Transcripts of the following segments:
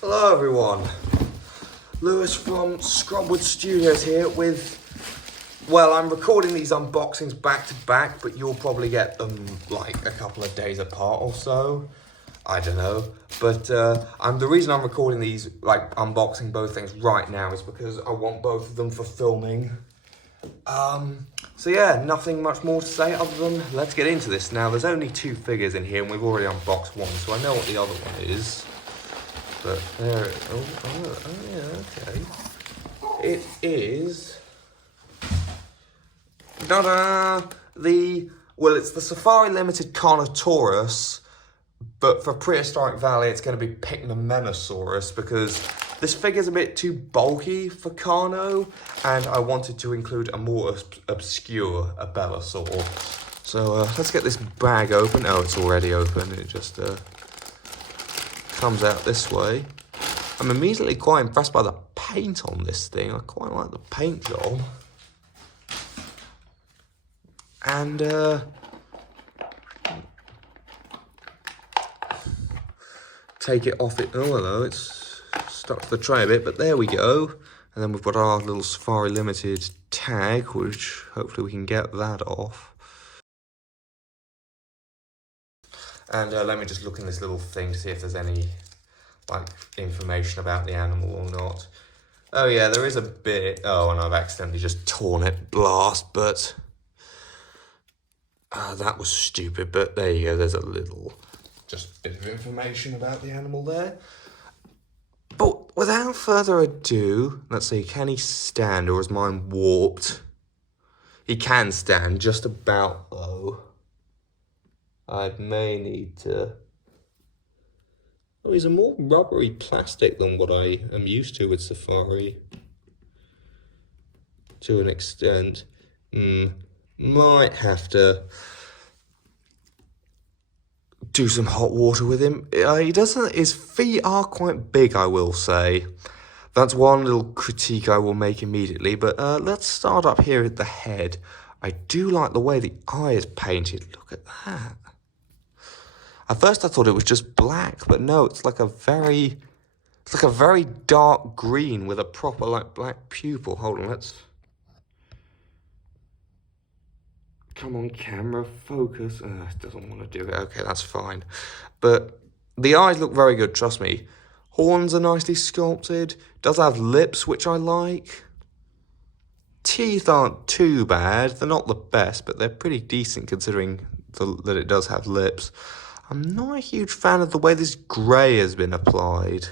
Hello everyone, Lewis from Scrubwood Studios here with, well, I'm recording these unboxings back to back, but you'll probably get them like a couple of days apart or so. I don't know, but the reason I'm recording these, like unboxing both things right now is because I want both of them for filming. So yeah, nothing much more to say other than let's get into this. Now, there's only two figures in here and we've already unboxed one, so I know what the other one is. But there it is. Oh yeah, okay. It is... Ta-da! It's the Safari Ltd Carnotaurus, but for Prehistoric Valley it's going to be Pycnomenosaurus because this figure's a bit too bulky for Carno, and I wanted to include a more obscure Abelisaur. So let's get this bag open. Oh, it's already open. It just comes out this way. I'm immediately quite impressed by the paint on this thing. I quite like the paint job. And take it off it. Oh hello, it's stuck to the tray a bit, but there we go. And then we've got our little Safari Ltd tag, which hopefully we can get that off. And let me just look in this little thing to see if there's any like information about the animal or not. Oh yeah, there is a bit. Oh, and I've accidentally just torn it, blast, but that was stupid. But there you go, there's a little just bit of information about the animal there. But without further ado, let's see, can he stand or is mine warped? He can stand, just about though. I may need to... Oh, he's a more rubbery plastic than what I am used to with Safari. To an extent. Might have to do some hot water with him. His feet are quite big, I will say. That's one little critique I will make immediately. But let's start up here at the head. I do like the way the eye is painted. Look at that. At first I thought it was just black, but no, it's like a very dark green with a proper like black pupil. Hold on, let's... Come on, camera, focus. It doesn't want to do it. Okay, that's fine. But the eyes look very good, trust me. Horns are nicely sculpted. Does have lips, which I like. Teeth aren't too bad. They're not the best, but they're pretty decent considering that it does have lips. I'm not a huge fan of the way this grey has been applied.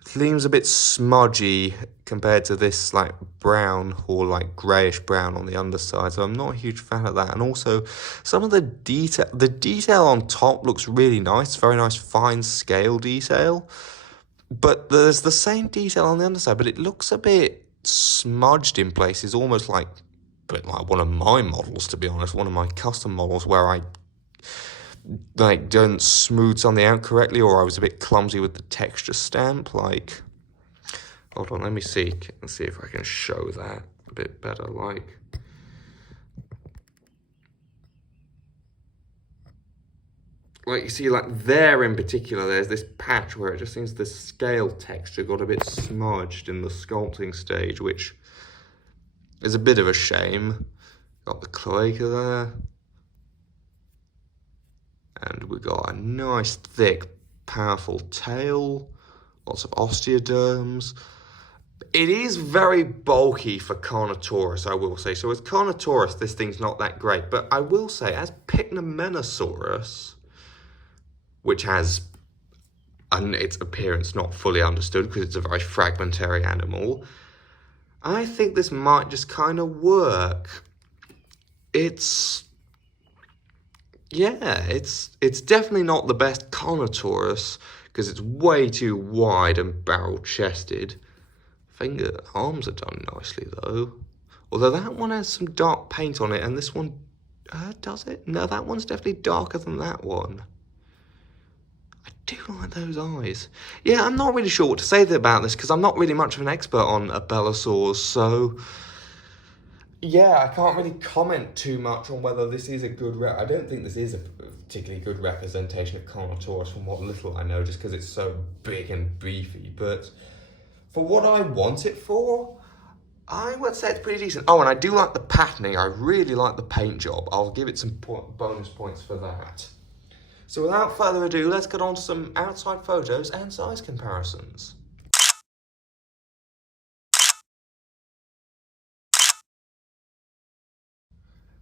It seems a bit smudgy compared to this like brown or like greyish brown on the underside, so I'm not a huge fan of that. And also, some of the detail on top looks really nice. It's very nice fine scale detail. But there's the same detail on the underside, but it looks a bit smudged in places, almost like one of my models, to be honest, one of my custom models where I don't smooth something out correctly, or I was a bit clumsy with the texture stamp. Like, hold on, let me see. Let's see if I can show that a bit better. Like you see, like there in particular, there's this patch where it just seems the scale texture got a bit smudged in the sculpting stage, which is a bit of a shame. Got the cloaca there. And we got a nice, thick, powerful tail. Lots of osteoderms. It is very bulky for Carnotaurus, I will say. So with Carnotaurus, this thing's not that great. But I will say, as Pycnomenosaurus, which has its appearance not fully understood because it's a very fragmentary animal, I think this might just kind of work. Yeah, it's definitely not the best Carnotaurus because it's way too wide and barrel-chested. Arms are done nicely though. Although that one has some dark paint on it, and this one, does it? No, that one's definitely darker than that one. I do like those eyes. Yeah, I'm not really sure what to say about this because I'm not really much of an expert on Abelisaurs, so... yeah, I can't really comment too much on whether this is a good I don't think this is a particularly good representation of Carnotaurus from what little I know, just because it's so big and beefy. But for what I want it for, I would say it's pretty decent. Oh, and I do like the patterning. I really like the paint job. I'll give it some bonus points for that. So without further ado, let's get on to some outside photos and size comparisons.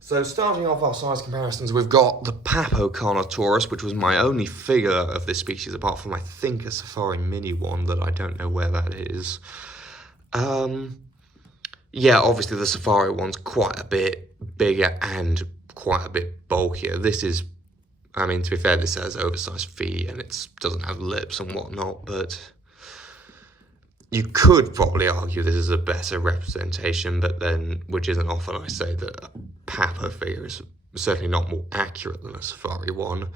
So starting off our size comparisons, we've got the Carnotaurus, which was my only figure of this species, apart from, I think, a Safari Mini one that I don't know where that is. Yeah, obviously the Safari one's quite a bit bigger and quite a bit bulkier. This is, I mean, to be fair, this has oversized feet and it doesn't have lips and whatnot, but you could probably argue this is a better representation, but then, which isn't often I say that a Papo figure is certainly not more accurate than a Safari one.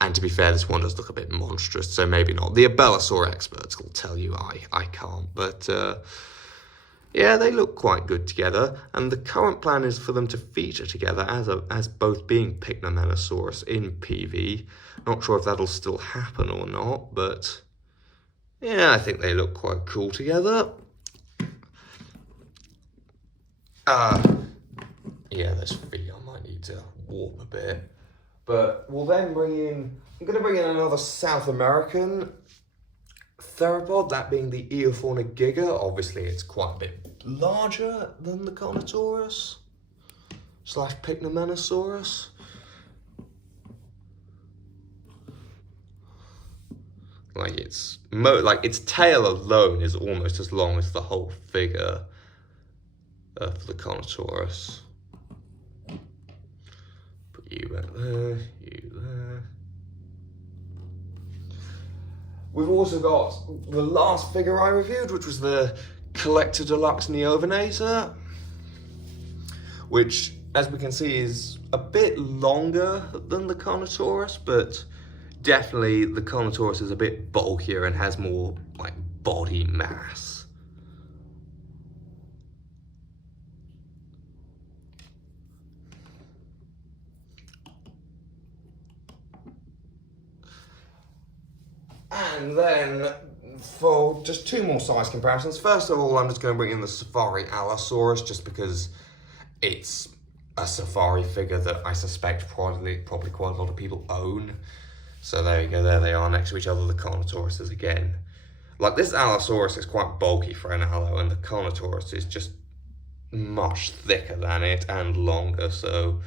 And to be fair, this one does look a bit monstrous, so maybe not. The Abelisaur experts will tell you I can't, but yeah, they look quite good together. And the current plan is for them to feature together as both being Pycnomenosaurus in PV. Not sure if that'll still happen or not, but yeah, I think they look quite cool together. Yeah, those feet I might need to warp a bit. But we'll then I'm going to bring in another South American theropod, that being the Eofauna giga. Obviously, it's quite a bit larger than the Carnotaurus / Pycnomenosaurus. Like its tail alone is almost as long as the whole figure of the Carnotaurus. Put you back there, you there. We've also got the last figure I reviewed, which was the Collector Deluxe Neovenator, which, as we can see, is a bit longer than the Carnotaurus, but definitely the Carnotaurus is a bit bulkier and has more like body mass. And then for just two more size comparisons, first of all, I'm just going to bring in the Safari Allosaurus, just because it's a Safari figure that I suspect probably quite a lot of people own. So there you go, there they are next to each other, the Carnotauruses again. Like, this Allosaurus is quite bulky for an Allo, and the Carnotaurus is just much thicker than it and longer, so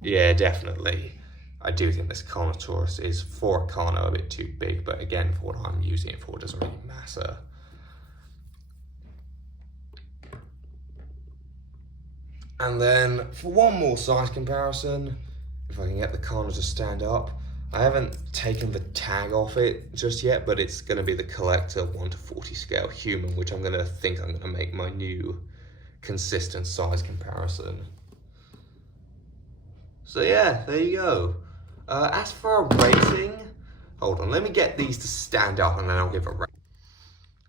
yeah, definitely. I do think this Carnotaurus is, for a Carno, a bit too big, but again, for what I'm using it for, it doesn't really matter. And then, for one more size comparison, if I can get the Carno to stand up, I haven't taken the tag off it just yet, but it's going to be the Collector 1:40 scale human, which I'm going to make my new consistent size comparison. So yeah, there you go. As for a rating, hold on, let me get these to stand up and then I'll give a rating.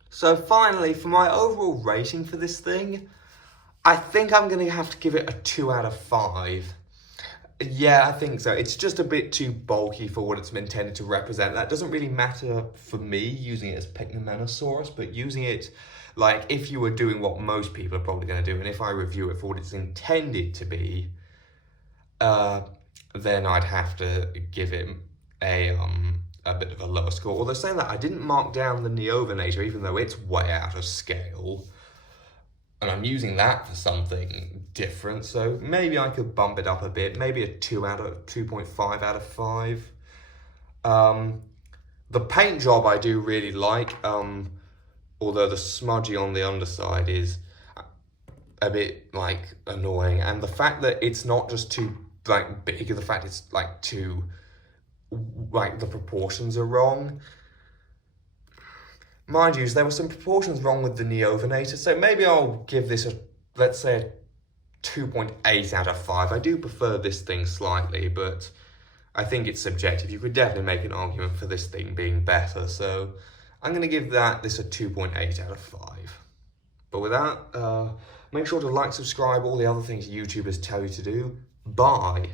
So finally, for my overall rating for this thing, I think I'm going to have to give it a 2 out of 5. Yeah, I think so. It's just a bit too bulky for what it's intended to represent. That doesn't really matter for me using it as Pycnomenosaurus, but using it, like, if you were doing what most people are probably going to do, and if I review it for what it's intended to be, then I'd have to give it a bit of a lower score. Although saying that, I didn't mark down the Neovenator, even though it's way out of scale. And I'm using that for something different, so maybe I could bump it up a bit, maybe a 2.5 out of 5. The paint job I do really like, although the smudgy on the underside is a bit, like, annoying. And the fact that it's not just too, like, big, the fact it's, like, too, like, the proportions are wrong. Mind you, there were some proportions wrong with the Neovenator, so maybe I'll give this a, let's say, a 2.8 out of 5. I do prefer this thing slightly, but I think it's subjective. You could definitely make an argument for this thing being better, so I'm going to give this a 2.8 out of 5. But with that, Make sure to like, subscribe, all the other things YouTubers tell you to do. Bye.